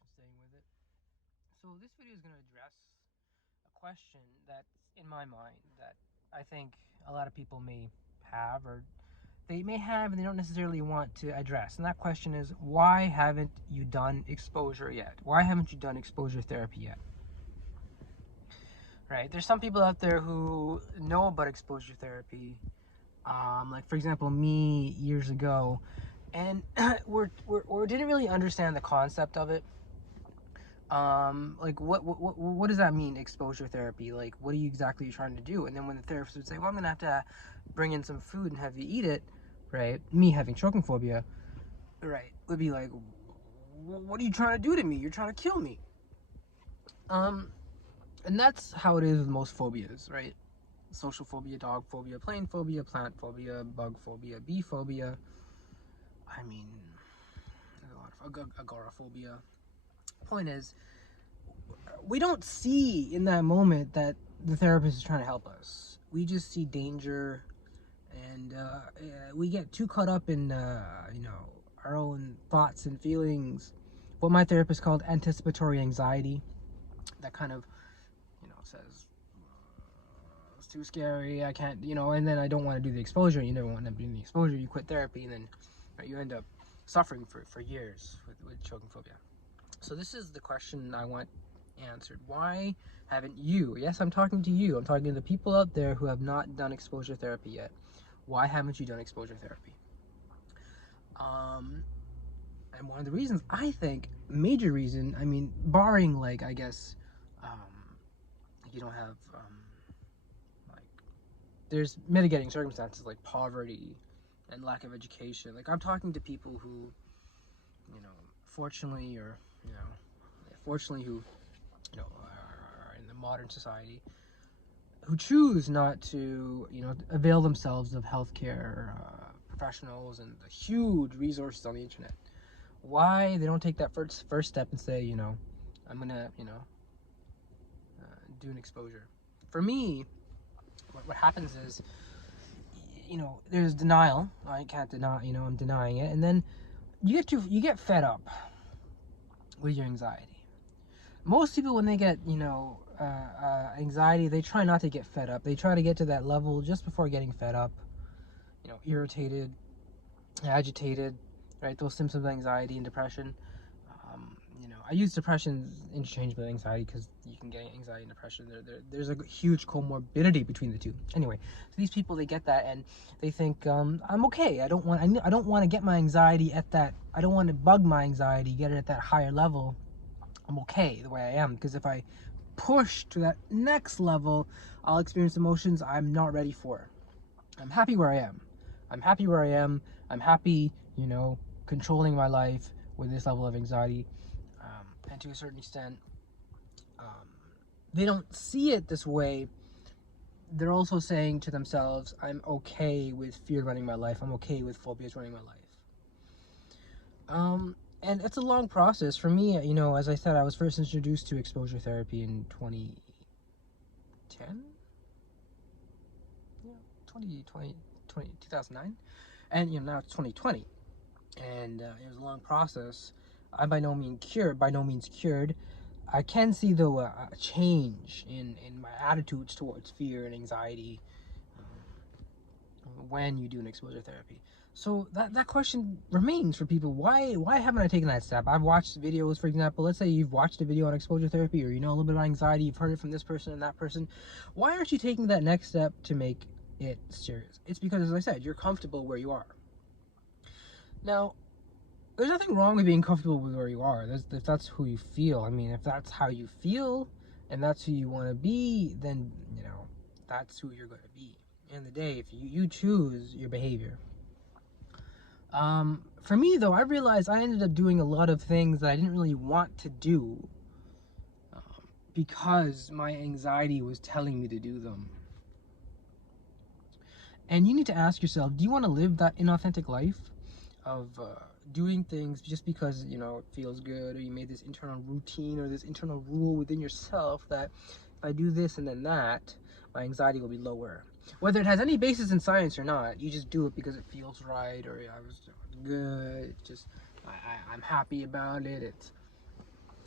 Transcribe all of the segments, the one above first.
for staying with it. So this video is going to address a question that's in my mind that I think a lot of people may have, or they may have and they don't necessarily want to address. And that question is, why haven't you done exposure yet? Why haven't you done exposure therapy yet? Right? There's some people out there who know about exposure therapy, like for example me years ago, and we didn't really understand the concept of it. Like what does that mean, exposure therapy? Like, what are you exactly trying to do? And then when the therapist would say, well, I'm gonna have to bring in some food and have you eat it, right? Me having choking phobia, right, would be like, what are you trying to do to me? You're trying to kill me. um and that's how it is with most phobias, right? Social phobia, dog phobia, plane phobia, plant phobia, bug phobia, bee phobia. I mean, there's a lot of agoraphobia. Point is, we don't see in that moment that the therapist is trying to help us. We just see danger, and we get too caught up in our own thoughts and feelings. What my therapist called anticipatory anxiety. That kind of says, it's too scary, I can't, and then I don't want to do the exposure. You never want to do the exposure. You quit therapy, and then you end up suffering for years with choking phobia. So this is the question I want answered. Why haven't you? Yes, I'm talking to you. I'm talking to the people out there who have not done exposure therapy yet. Why haven't you done exposure therapy? And one of the reasons, I think, major reason, I mean, barring like, I guess, you don't have like, there's mitigating circumstances like poverty and lack of education. Like, I'm talking to people who, fortunately, or fortunately, who are in the modern society, who choose not to avail themselves of healthcare professionals and the huge resources on the internet. Why they don't take that first step and say, I'm gonna do an exposure. For me, what happens is, there's denial. I can't deny, I'm denying it, and then you get fed up with your anxiety. Most people, when they get anxiety, they try not to get fed up. They try to get to that level just before getting fed up. Irritated, agitated, right? Those symptoms of anxiety and depression. I use depression interchangeably with anxiety because you can get anxiety and depression. There's a huge comorbidity between the two. Anyway, so these people, they get that and they think, I'm okay. I don't want to get my anxiety at that. I don't want to bug my anxiety, get it at that higher level. I'm okay the way I am, because if I push to that next level, I'll experience emotions I'm not ready for. I'm happy where I am. I'm happy where I am. I'm happy, controlling my life with this level of anxiety. And to a certain extent, they don't see it this way. They're also saying to themselves, I'm okay with fear running my life. I'm okay with phobias running my life. And it's a long process. For me, as I said, I was first introduced to exposure therapy in 2010? Yeah, 2009. And, now it's 2020. And it was a long process. I'm by no means cured. I can see, though, a change in my attitudes towards fear and anxiety when you do an exposure therapy. So that question remains for people. Why haven't I taken that step? I've watched videos, for example. Let's say you've watched a video on exposure therapy, or a little bit about anxiety. You've heard it from this person and that person. Why aren't you taking that next step to make it serious? It's because, as I said, you're comfortable where you are. Now, there's nothing wrong with being comfortable with where you are. If that's who you feel. I mean, if that's how you feel and that's who you want to be, then that's who you're going to be. In the day, if you choose your behavior. For me, though, I realized I ended up doing a lot of things that I didn't really want to do, because my anxiety was telling me to do them. And you need to ask yourself, do you want to live that inauthentic life of doing things just because it feels good, or you made this internal routine or this internal rule within yourself that if I do this and then that, my anxiety will be lower? Whether it has any basis in science or not, you just do it because it feels right, or I was good. I'm happy about it.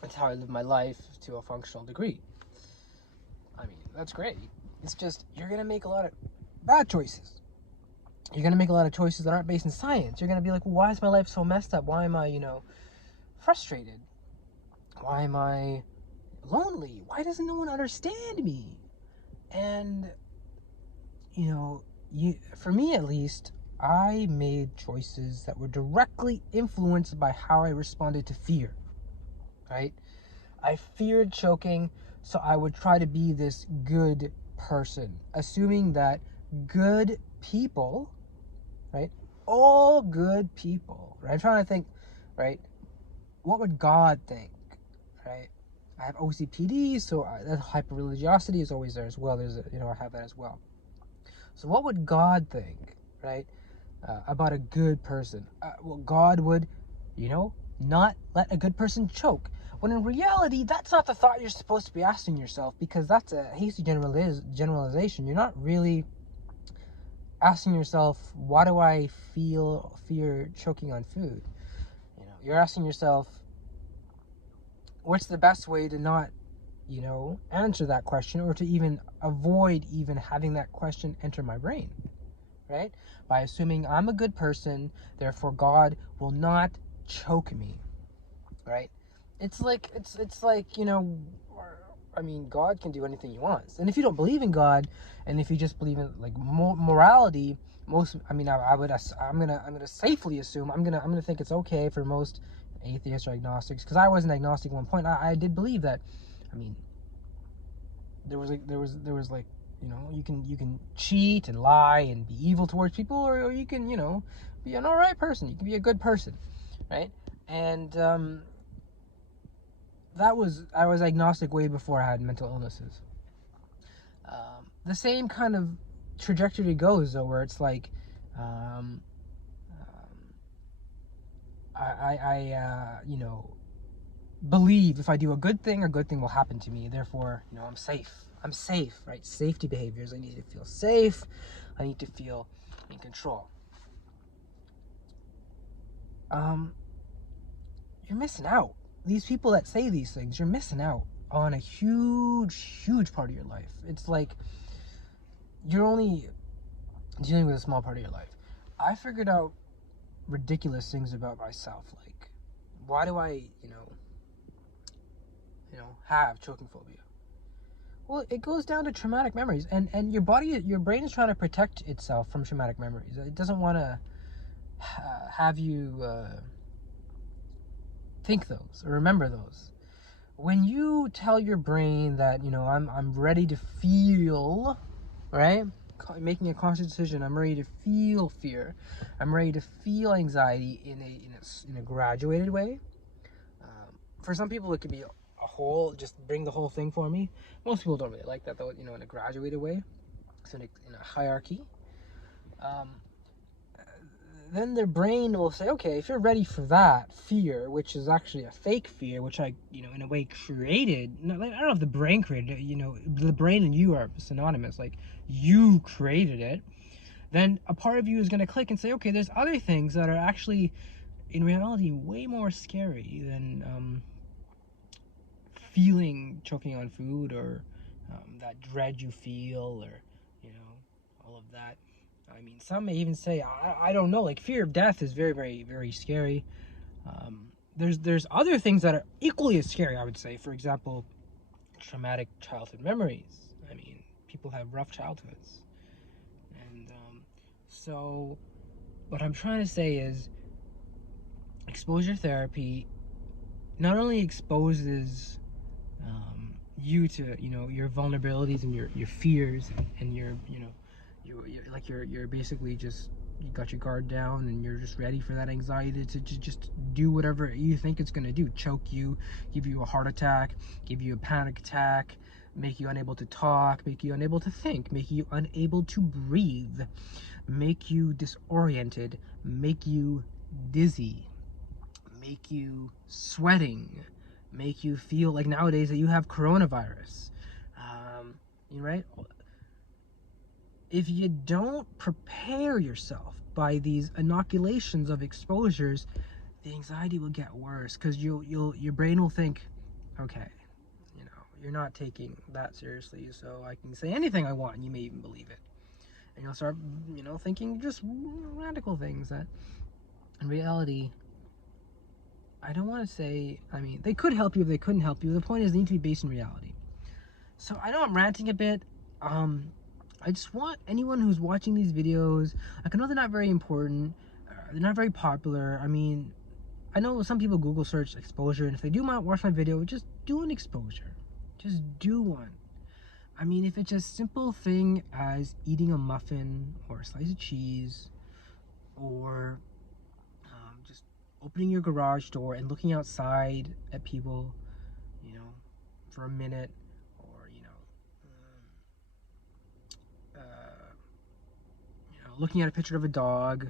That's how I live my life to a functional degree. I mean, that's great. It's just, you're going to make a lot of bad choices. You're going to make a lot of choices that aren't based in science. You're going to be like, well, why is my life so messed up? Why am I, frustrated? Why am I lonely? Why doesn't no one understand me? And, for me at least, I made choices that were directly influenced by how I responded to fear, right? I feared choking, so I would try to be this good person, assuming that good people, right? All good people, right? I'm trying to think, right? What would God think, right? I have OCPD, so that hyper religiosity is always there as well. I have that as well. So what would God think, right? About a good person? Well, God would, not let a good person choke. When in reality, that's not the thought you're supposed to be asking yourself, because that's a hasty generalization. You're not really asking yourself, why do I fear choking on food? You're asking yourself, what's the best way to not, answer that question, or to even avoid even having that question enter my brain, right? By assuming I'm a good person, therefore God will not choke me, right? It's like, God can do anything he wants. And if you don't believe in God, and if you just believe in like morality, I'm gonna safely assume, I'm gonna think it's okay for most atheists or agnostics, because I was an agnostic at one point. I did believe that, there was like, you can cheat and lie and be evil towards people, or you can, be an alright person. You can be a good person, right? And I was agnostic way before I had mental illnesses. The same kind of trajectory goes though, where it's like, believe if I do a good thing will happen to me. Therefore, I'm safe. I'm safe, right? Safety behaviors. I need to feel safe. I need to feel in control. You're missing out. These people that say these things, you're missing out on a huge part of your life. It's like you're only dealing with a small part of your life. I figured out ridiculous things about myself, like, why do I, have choking phobia? Well, it goes down to traumatic memories, and your brain is trying to protect itself from traumatic memories. It doesn't want to have you think those or remember those. When you tell your brain that, I'm ready to feel, right? Making a conscious decision, I'm ready to feel fear, I'm ready to feel anxiety in a graduated way. For some people, it could be a whole, just bring the whole thing for me. Most people don't really like that though, in a graduated way. So in a hierarchy. Then their brain will say, okay, if you're ready for that fear, which is actually a fake fear, which I, in a way created, I don't know if the brain created it, the brain and you are synonymous, like you created it, then a part of you is going to click and say, okay, there's other things that are actually, in reality, way more scary than feeling choking on food, or that dread you feel, or, all of that. Some may even say, I don't know, like fear of death is very, very, very scary. There's other things that are equally as scary, I would say. For example, traumatic childhood memories. People have rough childhoods. And so what I'm trying to say is, exposure therapy not only exposes you to, your vulnerabilities and your fears, and your, you're basically just, you got your guard down and you're just ready for that anxiety to just do whatever you think it's going to do. Choke you, give you a heart attack, give you a panic attack, make you unable to talk, make you unable to think, make you unable to breathe, make you disoriented, make you dizzy, make you sweating, make you feel like nowadays that you have coronavirus. Right? If you don't prepare yourself by these inoculations of exposures, the anxiety will get worse, because your brain will think, okay, you know, you're not taking that seriously, so I can say anything I want and you may even believe it. And you'll start, you know, thinking just radical things that in reality, I don't want to say, I mean, they could help you if they couldn't help you. The point is they need to be based in reality. So I know I'm ranting a bit. I just want anyone who's watching these videos, I know they're not very important, they're not very popular. I mean, I know some people Google search exposure, and if they do watch my video, just do an exposure. Just do one. I mean, if it's a simple thing as eating a muffin or a slice of cheese, or just opening your garage door and looking outside at people, you know, for a minute, or looking at a picture of a dog,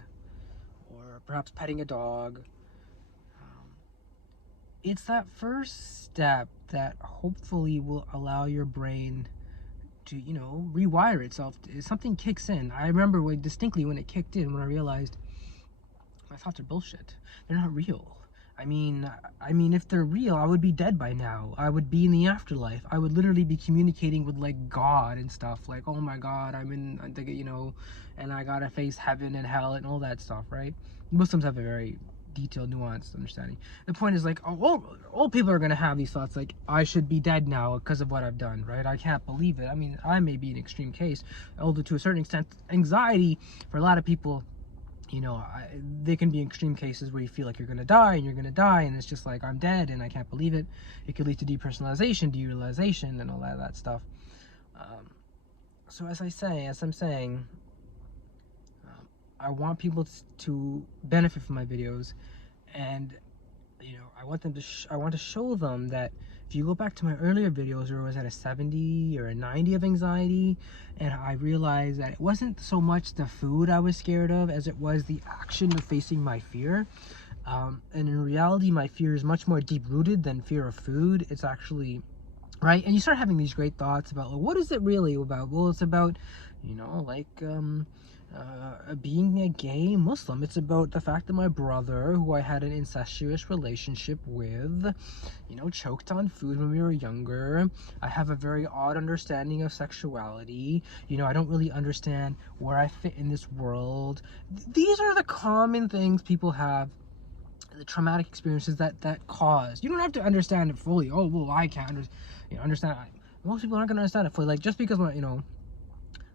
or perhaps petting a dog. It's that first step that hopefully will allow your brain to, you know, rewire itself. Something kicks in. I remember distinctly when it kicked in, when I realized my thoughts are bullshit. They're not real. I mean, if they're real, I would be dead by now. I would be in the afterlife. I would literally be communicating with like God and stuff. Like, oh my God, I'm in, you know, and I gotta face heaven and hell and all that stuff, right? Muslims have a very detailed, nuanced understanding. The point is, like, all people are gonna have these thoughts, like, I should be dead now because of what I've done, right? I can't believe it. I mean, I may be an extreme case, although to a certain extent, anxiety for a lot of people, you know, they can be extreme cases where you feel like you're gonna die and it's just like, I'm dead and I can't believe it. It could lead to depersonalization, derealization, and all that stuff. So as I'm saying, I want people to benefit from my videos, and you know, I want to show them that if you go back to my earlier videos where I was at a 70 or a 90 of anxiety, and I realized that it wasn't so much the food I was scared of as it was the action of facing my fear. And in reality, my fear is much more deep-rooted than fear of food. It's actually, right? And you start having these great thoughts about, like, what is it really about? Well, it's about, you know, like, being a gay Muslim. It's about the fact that my brother, who I had an incestuous relationship with, you know, choked on food when we were younger. I have a very odd understanding of sexuality. You know, I don't really understand where I fit in this world. These are the common things people have, the traumatic experiences that cause. You don't have to understand it fully. Oh, well, I can't understand. Most people aren't going to understand it fully. Like, just because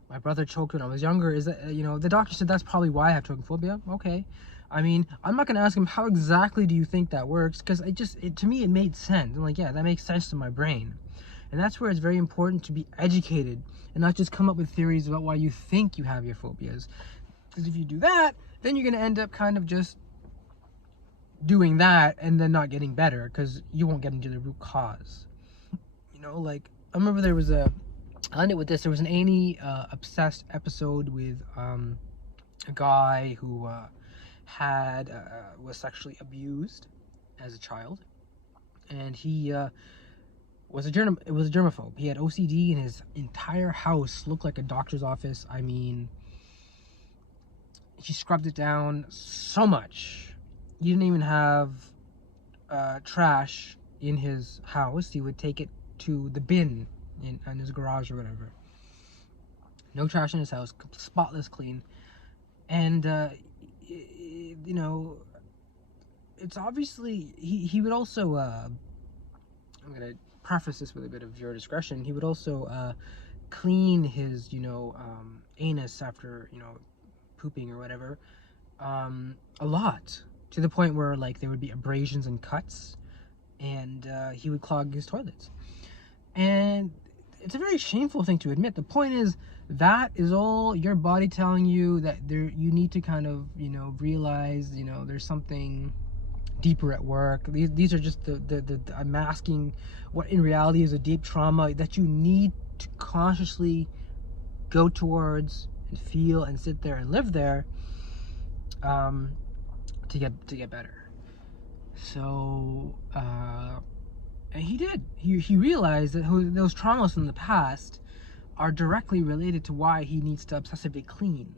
my brother choked when I was younger, is that, you know, the doctor said that's probably why I have choking phobia. Okay. I mean, I'm not going to ask him, how exactly do you think that works? Because to me, it made sense. I'm like, yeah, that makes sense to my brain. And that's where it's very important to be educated and not just come up with theories about why you think you have your phobias. Because if you do that, then you're going to end up kind of just doing that and then not getting better, because you won't get into the root cause. You know, like, I remember I'll end it with this. There was an A&E Obsessed episode with a guy who was sexually abused as a child, and he was a germaphobe. He had OCD, and his entire house looked like a doctor's office. I mean, he scrubbed it down so much. He didn't even have trash in his house. He would take it to the bin in his garage or whatever. No trash in his house, spotless clean. And you know, it's obviously he would also I'm gonna preface this with a bit of viewer discretion. He would also clean his, you know, anus after, you know, pooping or whatever, a lot, to the point where, like, there would be abrasions and cuts, and he would clog his toilets. And it's a very shameful thing to admit. The point is, that is all your body telling you that you need to kind of, you know, realize, you know, there's something deeper at work. These are just the masking what in reality is a deep trauma that you need to consciously go towards and feel and sit there and live there, to get better. So and he did. He realized that those traumas from the past are directly related to why he needs to obsessively clean,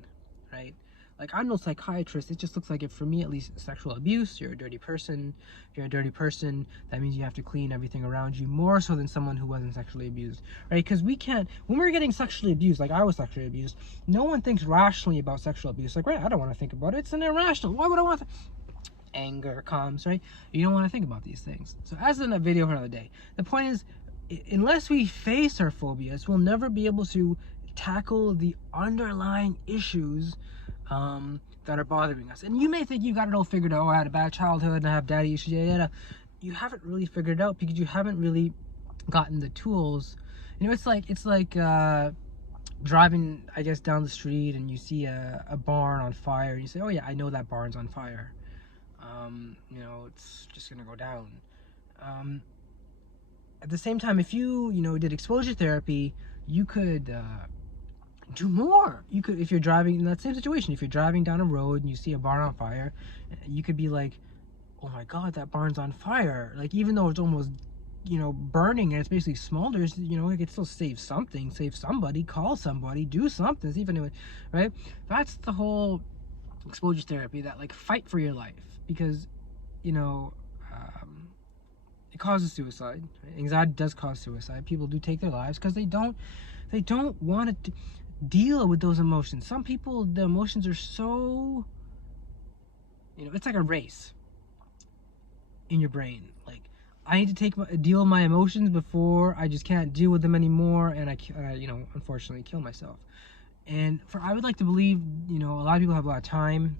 right? Like, I'm no psychiatrist. It just looks like, it for me at least, sexual abuse. You're a dirty person. If you're a dirty person, that means you have to clean everything around you more so than someone who wasn't sexually abused, right? Because we can't, when we're getting sexually abused, like I was sexually abused, no one thinks rationally about sexual abuse. Like, right, I don't want to think about it. It's an irrational. Why would I want to? Anger comes, right? You don't want to think about these things. So as in a video for another day, the point is, unless we face our phobias, we'll never be able to tackle the underlying issues that are bothering us. And you may think you got it all figured out. Oh, I had a bad childhood and I have daddy issues, yada. You haven't really figured it out because you haven't really gotten the tools. You know, it's like driving, I guess, down the street and you see a barn on fire. And you say, oh yeah, I know that barn's on fire. You know, it's just gonna go down. At the same time, if you did exposure therapy, you could do more. You could, if you're driving in that same situation, if you're driving down a road and you see a barn on fire, you could be like, oh my god, that barn's on fire. Like, even though it's almost, burning and it's basically smolders, it could still save something, save somebody, call somebody, do something, even, right? That's the whole exposure therapy, that like fight for your life, because it causes suicide. Anxiety does cause suicide. People do take their lives because they don't want to deal with those emotions. Some people, the emotions are so, it's like a race in your brain. Like, I need to deal with my emotions before I just can't deal with them anymore, and I unfortunately kill myself. And I would like to believe, a lot of people have a lot of time.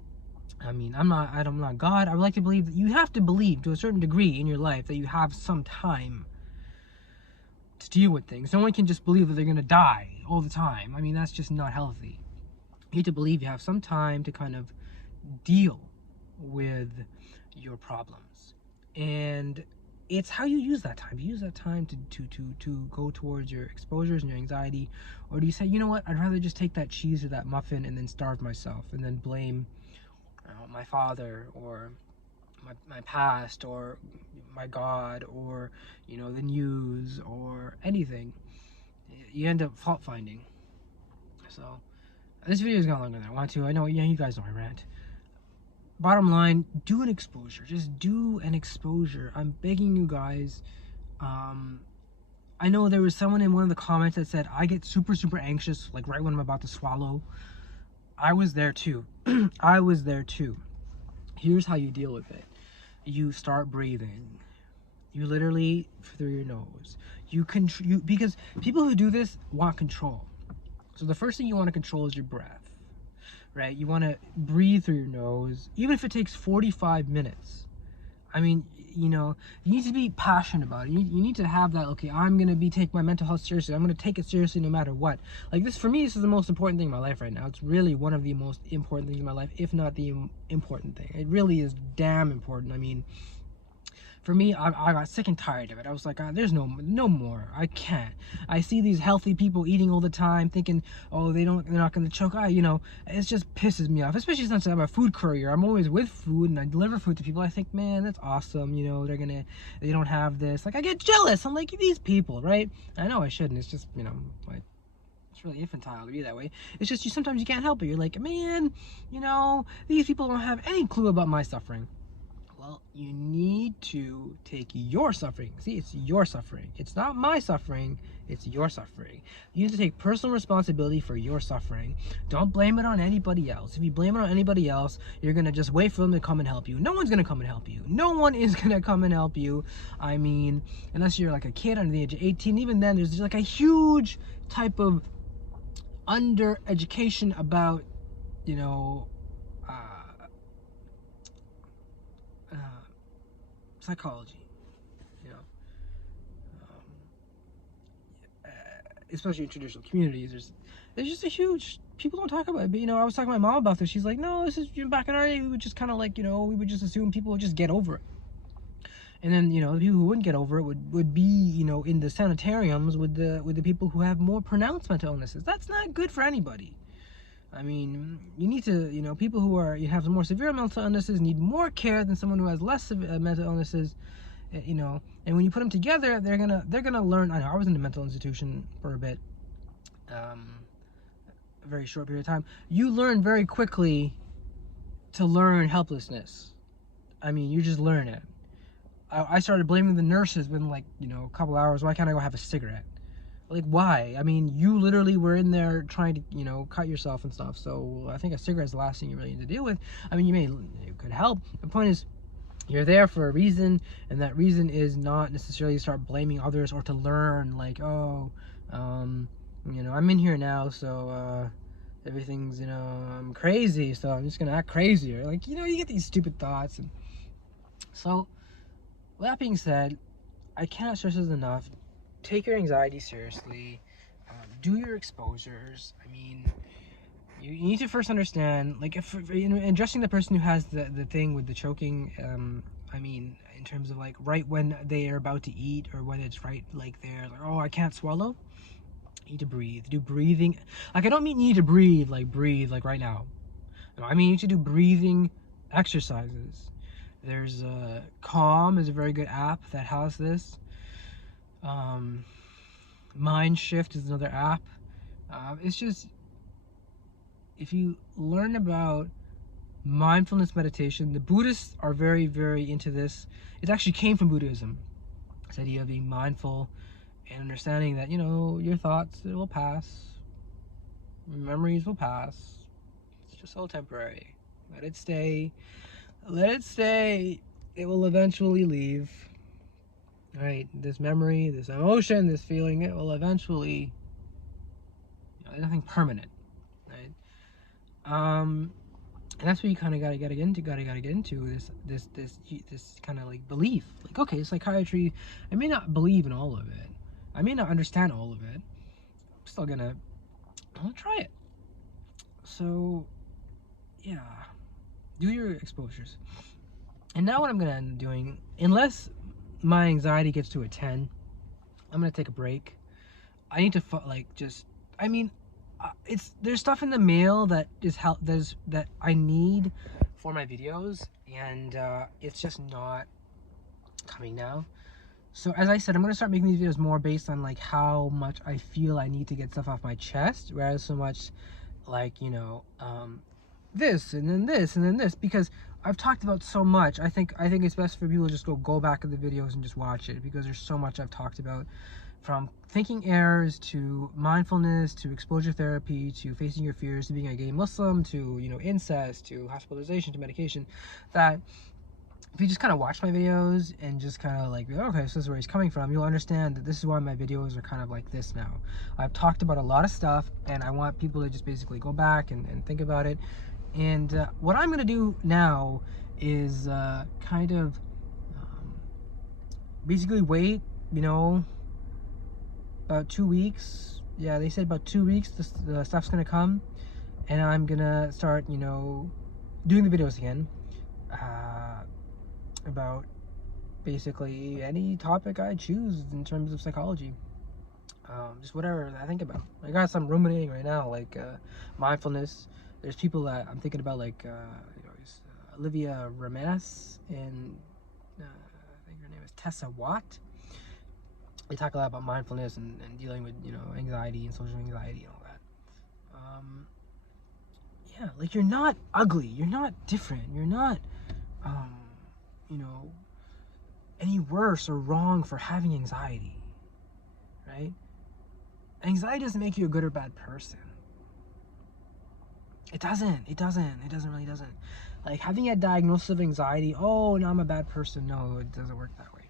I mean, I'm not God. I would like to believe that you have to believe to a certain degree in your life that you have some time to deal with things. No one can just believe that they're going to die all the time. I mean, that's just not healthy. You need to believe you have some time to kind of deal with your problems. And it's how you use that time. You use that time to go towards your exposures and your anxiety, or do you say, you know what, I'd rather just take that cheese or that muffin and then starve myself and then blame my father or my past or my God or the news or anything. You end up fault finding. So this video has gone longer than I want to. I know, you guys know I rant. Bottom line, do an exposure. Just do an exposure. I'm begging you guys. I know there was someone in one of the comments that said, I get super anxious, like right when I'm about to swallow. I was there too. I was there too. Here's how you deal with it. You start breathing. You literally, through your nose. Because people who do this want control. So the first thing you want to control is your breath, right? You want to breathe through your nose, even if it takes 45 minutes. I mean, you need to be passionate about it. You need to have that, okay, I'm going to take my mental health seriously. I'm going to take it seriously no matter what. Like this, for me, this is the most important thing in my life right now. It's really one of the most important things in my life, if not the important thing. It really is damn important. I mean, for me, I got sick and tired of it. I was like, there's no more. I can't. I see these healthy people eating all the time, thinking, oh, they're not gonna choke. It just pisses me off. Especially since I'm a food courier. I'm always with food and I deliver food to people. I think, man, that's awesome. They don't have this. Like, I get jealous. I'm like, these people, right? I know I shouldn't. It's just, like, it's really infantile to be that way. It's just sometimes you can't help it. You're like, man, these people don't have any clue about my suffering. Well, you need to take your suffering. See, it's your suffering. It's not my suffering, it's your suffering. You need to take personal responsibility for your suffering. Don't blame it on anybody else. If you blame it on anybody else, you're going to just wait for them to come and help you. No one's going to come and help you. No one is going to come and help you. I mean, unless you're like a kid under the age of 18, even then there's like a huge type of under-education about, psychology, especially in traditional communities. There's just a huge, people don't talk about it, but I was talking to my mom about this. She's like, no, this is, back in our day, we would just kind of like, we would just assume people would just get over it. And then, the people who wouldn't get over it would be, in the sanitariums with the people who have more pronounced mental illnesses. That's not good for anybody. I mean, you need to, people who have more severe mental illnesses need more care than someone who has less mental illnesses, and when you put them together, they're gonna learn. I know I was in a mental institution for a bit, a very short period of time. You learn very quickly to learn helplessness. I mean, you just learn it. I started blaming the nurses within like, you know, a couple hours. Why can't I go have a cigarette? Like, why? I mean, you literally were in there trying to, you know, cut yourself and stuff. So I think a cigarette is the last thing you really need to deal with. I mean, it could help. The point is, you're there for a reason, and that reason is not necessarily to start blaming others or to learn, like, oh, you know, I'm in here now, so everything's, you know, I'm crazy, so I'm just gonna act crazier. Like, you know, you get these stupid thoughts. And so, with that being said, I cannot stress this enough. Take your anxiety seriously. Do your exposures. I mean, you need to first understand, like, if addressing the person who has the thing with the choking, I mean, in terms of like right when they are about to eat, or when it's right like they're like, oh, I can't swallow. You need to breathe. Do breathing. Like, I don't mean you need to breathe like right now. No, I mean you need to do breathing exercises. There's Calm is a very good app that has this. Mind Shift is another app. It's just, if you learn about mindfulness meditation, the Buddhists are very, very into this. It actually came from Buddhism. This idea of being mindful and understanding that, you know, your thoughts, it will pass. Memories will pass. It's just all temporary. Let it stay. Let it stay. It will eventually leave. Right? This memory, this emotion, this feeling, it will eventually, you know, nothing permanent. Right? And that's what you kind of gotta get into this kind of like belief. Like, okay, psychiatry, I may not believe in all of it, I may not understand all of it, I'm still gonna, I'll try it. So yeah, do your exposures. And now what I'm gonna end up doing, unless my anxiety gets to a 10, I'm gonna take a break. I need to I mean, there's stuff in the mail that that I need for my videos, and it's just not coming now. So as I said, I'm gonna start making these videos more based on like how much I feel I need to get stuff off my chest, rather so much like, you know, this and then this and then this, because I've talked about so much. I think it's best for people to just go back in the videos and just watch it, because there's so much I've talked about, from thinking errors to mindfulness to exposure therapy to facing your fears to being a gay Muslim to, you know, incest to hospitalization to medication, that if you just kind of watch my videos and just kind of like, okay, so this is where he's coming from, you'll understand that this is why my videos are kind of like this now. I've talked about a lot of stuff, and I want people to just basically go back and think about it. And what I'm going to do now is kind of basically wait, you know, about 2 weeks. Yeah, they said about 2 weeks the stuff's going to come, and I'm going to start, you know, doing the videos again about basically any topic I choose in terms of psychology. Just whatever I think about. I got some ruminating right now, like mindfulness. There's people that I'm thinking about, like you know, Olivia Rames, and I think her name is Tessa Watt. They talk a lot about mindfulness and dealing with, you know, anxiety and social anxiety and all that. Yeah, like, you're not ugly, you're not different, you're not you know, any worse or wrong for having anxiety, right? Anxiety doesn't make you a good or bad person. It really doesn't. Like, having a diagnosis of anxiety, oh, now I'm a bad person. No, it doesn't work that way.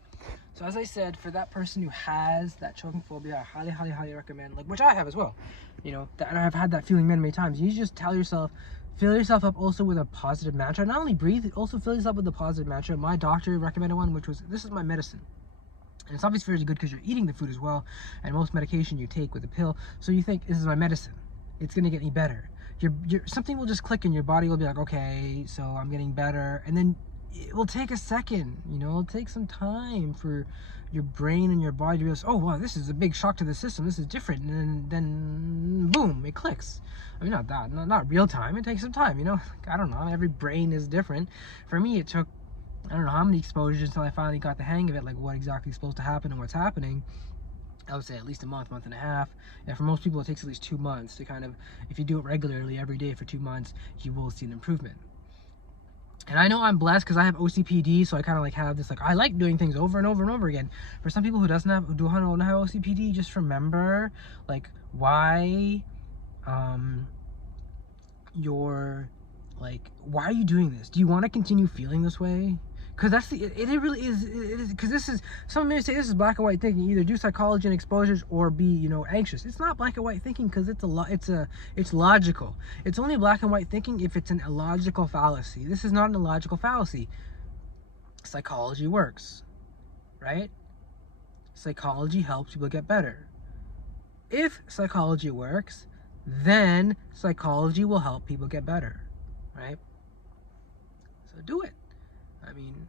So as I said, for that person who has that choking phobia, I highly recommend, like, which I have as well, you know, and I've had that feeling many times. You just fill yourself up also with a positive mantra. Not only breathe, also fill yourself with a positive mantra. My doctor recommended one, which was, this is my medicine. And it's obviously very good because you're eating the food as well, and most medication you take with a pill. So you think, this is my medicine, it's gonna get me better. Something will just click, and your body will be like, okay, so I'm getting better. And then it will take a second, you know, it'll take some time for your brain and your body to realize, oh wow, this is a big shock to the system, this is different, and then boom, it clicks. I mean, not real time, it takes some time, you know. Like, I don't know, every brain is different. For me, it took, I don't know how many exposures until I finally got the hang of it, like what exactly is supposed to happen and what's happening. I would say at least a month and a half. Yeah, for most people it takes at least 2 months to kind of, if you do it regularly every day for 2 months, you will see an improvement. And I know I'm blessed because I have OCPD, so I kind of like have this, like, I like doing things over and over and over again. For some people who don't have OCPD, just remember, like, why you're, like, why are you doing this? Do you want to continue feeling this way? Because that's it really is, it is, because this is, some may say this is black and white thinking, either do psychology and exposures or be, you know, anxious. It's not black and white thinking, because it's logical. It's only black and white thinking if it's an illogical fallacy. This is not an illogical fallacy. Psychology works, right? Psychology helps people get better. If psychology works, then psychology will help people get better, right? So do it. I mean,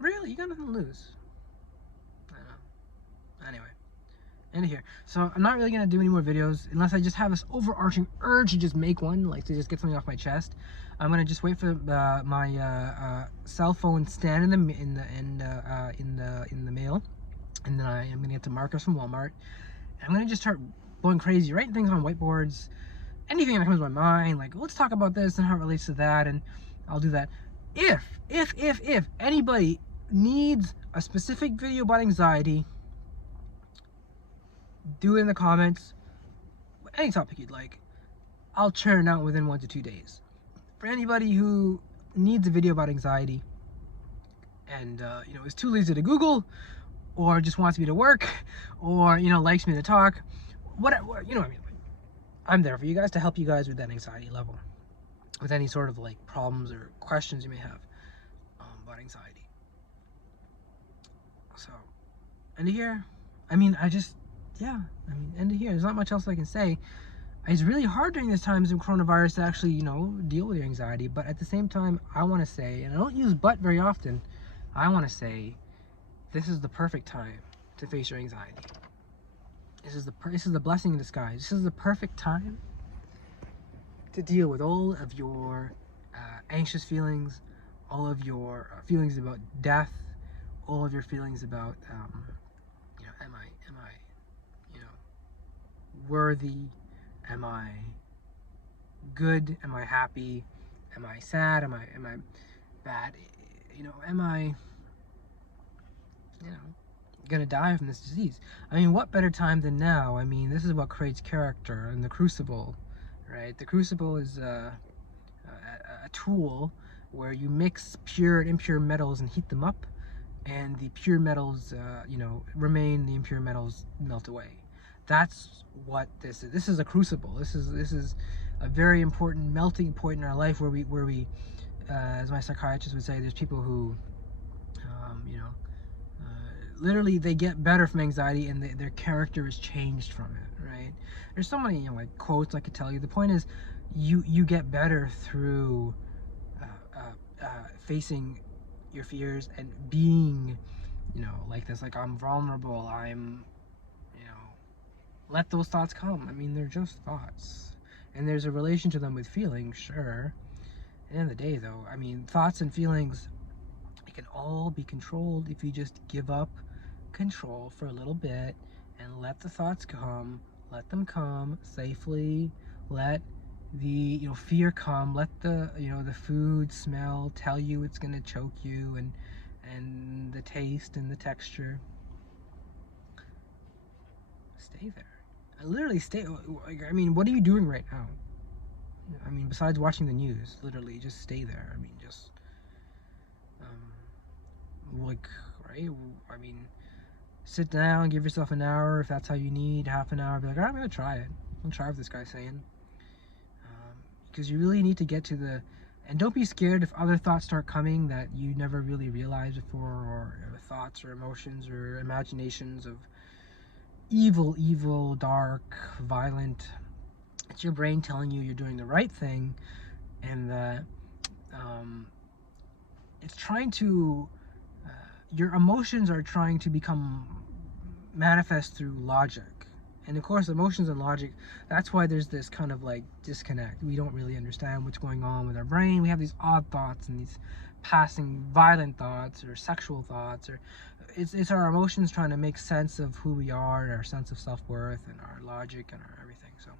really, you got nothing to lose. I know. Anyway, end here. So I'm not really gonna do any more videos unless I just have this overarching urge to just make one, like to just get something off my chest. I'm gonna just wait for my cell phone stand in the mail, and then I am gonna get the markers from Walmart. And I'm gonna just start going crazy, writing things on whiteboards, anything that comes to my mind, like let's talk about this and how it relates to that, and I'll do that. If anybody needs a specific video about anxiety, do it in the comments. Any topic you'd like, I'll churn out within 1 to 2 days. For anybody who needs a video about anxiety and you know, is too lazy to Google, or just wants me to work, or, you know, likes me to talk, whatever, you know what I mean. I'm there for you guys to help you guys with that anxiety level, with any sort of like problems or questions you may have about anxiety. So, end of here. I mean, end of here. There's not much else I can say. It's really hard during this times of coronavirus to actually, you know, deal with your anxiety. But at the same time, I want to say, and I don't use but very often, I want to say, this is the perfect time to face your anxiety. This is the blessing in disguise. This is the perfect time to deal with all of your anxious feelings, all of your feelings about death, all of your feelings about, you know, am I, you know, worthy? Am I good? Am I happy? Am I sad? Am I bad? You know, am I, you know, gonna die from this disease? I mean, what better time than now? I mean, this is what creates character in the crucible, right? The crucible is a tool where you mix pure and impure metals and heat them up, and the pure metals, you know, remain, the impure metals melt away. That's what this is. This is a crucible. This is a very important melting point in our life where we as my psychiatrist would say, there's people who, you know, literally they get better from anxiety and their character is changed from it, right? There's so many, you know, like quotes I could tell you. The point is, you get better through facing your fears and being, you know, like this, like I'm vulnerable, I'm, you know, let those thoughts come. I mean, they're just thoughts, and there's a relation to them with feelings, sure. At the end of the day, though, I mean, thoughts and feelings, it can all be controlled if you just give up control for a little bit and let the thoughts come, let them come safely, let the, you know, fear come, let the, you know, the food smell tell you it's gonna choke you, and the taste and the texture. Stay there. I literally stay. I mean, what are you doing right now? I mean, besides watching the news, literally just stay there. I mean, just like, right? I mean, sit down, give yourself an hour if that's how you need, half an hour. Be like, all right, I'm gonna try it. I'm gonna try what this guy's saying. Because you really need to get to the, and don't be scared if other thoughts start coming that you never really realized before, or thoughts or emotions or imaginations of evil, dark, violent. It's your brain telling you you're doing the right thing, and that it's trying to, your emotions are trying to become manifest through logic. And of course, emotions and logic, that's why there's this kind of like disconnect. We don't really understand what's going on with our brain. We have these odd thoughts and these passing violent thoughts or sexual thoughts, or it's our emotions trying to make sense of who we are and our sense of self-worth and our logic and our everything. So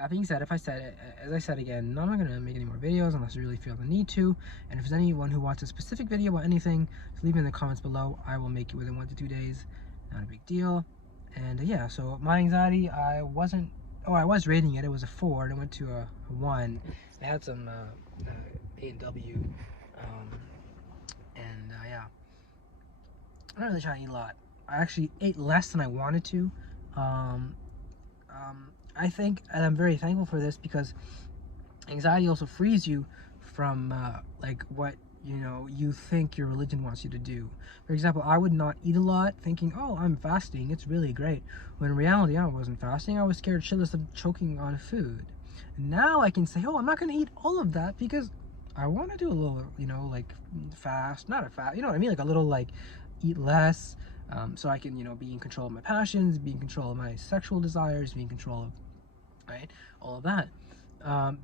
that being said, as I said again, I'm not gonna make any more videos unless I really feel the need to. And if there's anyone who wants a specific video about anything, just leave it in the comments below. I will make it within 1 to 2 days. Not a big deal. And yeah, so my anxiety, I was rating it. It was a 4, and it went to a 1. I had some A&W, yeah, I'm not really trying to eat a lot. I actually ate less than I wanted to. I think, and I'm very thankful for this, because anxiety also frees you from like what you think your religion wants you to do. For example, I would not eat a lot thinking, oh, I'm fasting, it's really great, when in reality I wasn't fasting. I was scared shitless of choking on food. Now I can say, oh, I'm not going to eat all of that because I want to do a little, like fast, not a fast, you know what I mean, like a little, like, eat less, so I can, be in control of my passions, be in control of my sexual desires, be in control of, right, all of that.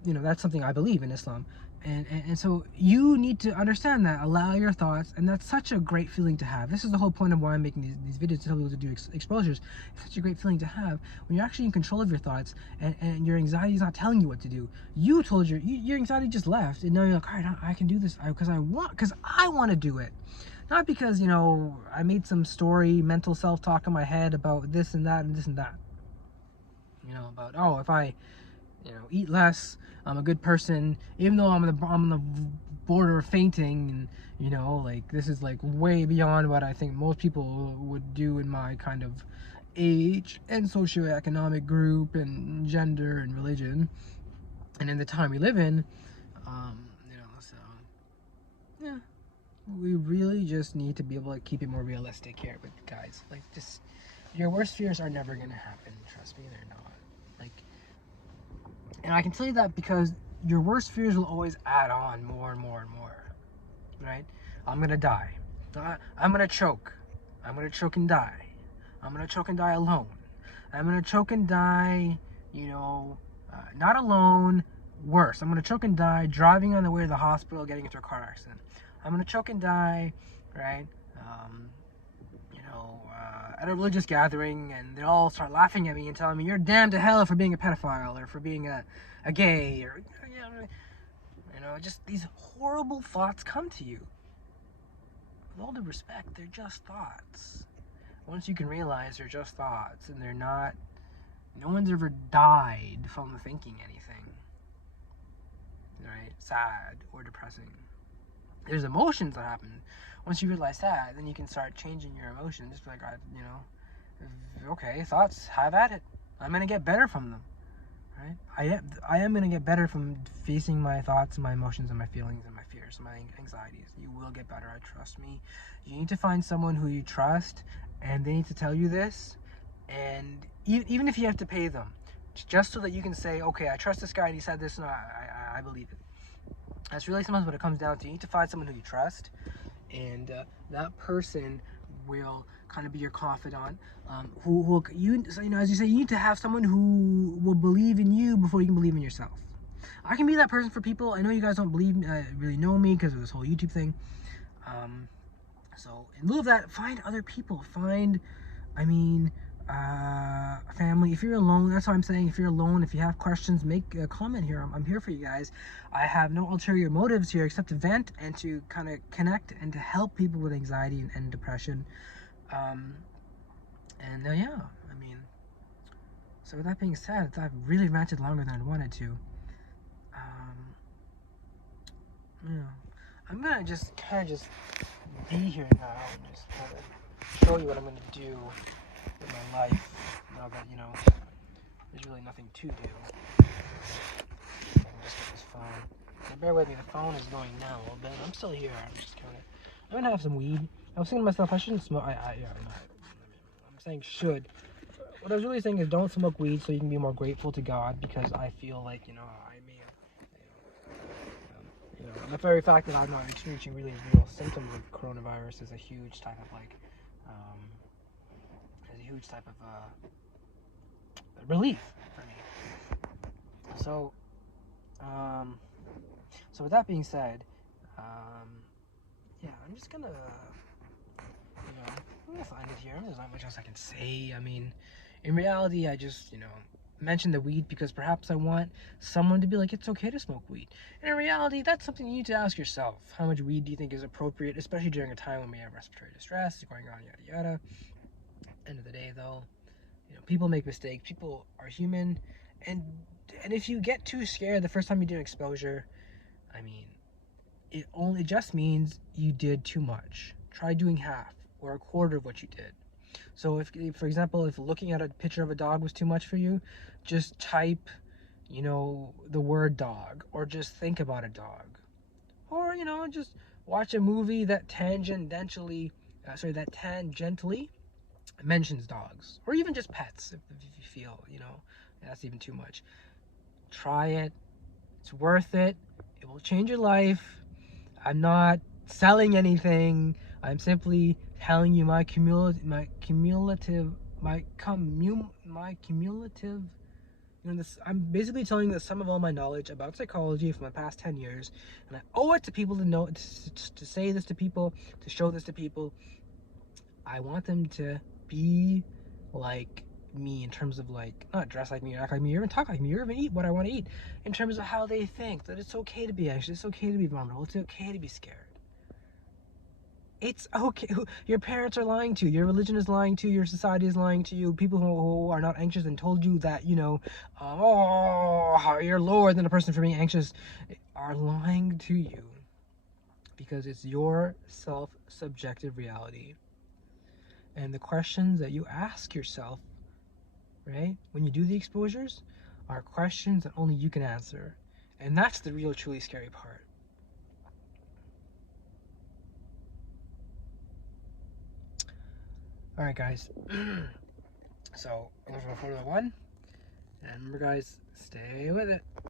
That's something I believe in Islam. And so you need to understand that, allow your thoughts, and that's such a great feeling to have. This is the whole point of why I'm making these videos, to tell people to do exposures. It's such a great feeling to have when you're actually in control of your thoughts, and your anxiety is not telling you what to do. You told your anxiety just left, and now you're like, all right, I can do this because I want to do it. Not because, I made some story, mental self-talk in my head about this and that and this and that. About, oh, if I eat less, I'm a good person, even though I'm on the border of fainting, and like, this is like way beyond what I think most people would do in my kind of age and socioeconomic group and gender and religion, and in the time we live in. So yeah, we really just need to be able to keep it more realistic here. But guys, like, just, your worst fears are never gonna happen. Trust me, they're not. Like, and I can tell you that because your worst fears will always add on more and more and more, right? I'm gonna die. I'm gonna choke. I'm gonna choke and die. I'm gonna choke and die alone. I'm gonna choke and die, not alone, worse. I'm gonna choke and die driving on the way to the hospital, getting into a car accident. I'm gonna choke and die, right? At a religious gathering, and they all start laughing at me and telling me, you're damned to hell for being a pedophile, or for being a gay, or just these horrible thoughts come to you. With all due respect, they're just thoughts. Once you can realize they're just thoughts, and they're not, no one's ever died from thinking anything, right? Sad or depressing. There's emotions that happen. Once you realize that, then you can start changing your emotions. Just be like, okay, thoughts, have at it. I'm gonna get better from them, right? I am gonna get better from facing my thoughts and my emotions and my feelings and my fears and my anxieties. You will get better, I trust me. You need to find someone who you trust, and they need to tell you this, and even if you have to pay them, just so that you can say, okay, I trust this guy and he said this, and I believe it. That's really sometimes what it comes down to. You need to find someone who you trust, and that person will kind of be your confidant. As you say, you need to have someone who will believe in you before you can believe in yourself. I can be that person for people. I know you guys don't really know me because of this whole YouTube thing. So in lieu of that, find other people. Find, family. If you're alone, that's what I'm saying. If you're alone, if you have questions, make a comment here. I'm here for you guys. I have no ulterior motives here except to vent and to kind of connect and to help people with anxiety and depression. So with that being said, I've really ranted longer than I wanted to. I'm gonna just kind of be here now and just kind of show you what I'm gonna do in my life now that there's really nothing to do. I can just get this phone. Now bear with me, the phone is going now a little bit. I'm still here. I'm gonna have some weed. I was thinking to myself, I shouldn't smoke. I'm saying should. What I was really saying is, don't smoke weed so you can be more grateful to God, because I feel like I may have the very fact that I'm not experiencing really real symptoms of coronavirus is a huge type of relief for me. So with that being said, yeah, I'm just gonna find it here. There's not much else I can say. In reality, I just mention the weed because perhaps I want someone to be like, it's okay to smoke weed. And in reality, that's something you need to ask yourself. How much weed do you think is appropriate, especially during a time when we have respiratory distress going on, yada yada. End of the day, though, people make mistakes. People are human, and if you get too scared the first time you do an exposure, I mean, it only just means you did too much. Try doing half or a quarter of what you did. So if, for example, if looking at a picture of a dog was too much for you, just type, the word dog, or just think about a dog, or just watch a movie that tangentially mentions dogs, or even just pets if you feel that's even too much. Try it. It's worth it. It will change your life. I'm not selling anything. I'm simply telling you my cumulative, I'm basically telling you the sum of all my knowledge about psychology for my past 10 years, and I owe it to people to know, to say this to people, to show this to people. I want them to be like me in terms of like not dress like me, or act like me, or even talk like me, or even eat what I want to eat. In terms of how they think that it's okay to be anxious, it's okay to be vulnerable, it's okay to be scared. It's okay. Your parents are lying to you. Your religion is lying to you. Your society is lying to you. People who are not anxious and told you that you're lower than a person for being anxious are lying to you, because it's your self-subjective reality. And the questions that you ask yourself, right, when you do the exposures, are questions that only you can answer. And that's the real, truly scary part. All right, guys. So, I'm going for Formula 1. And remember, guys, stay with it.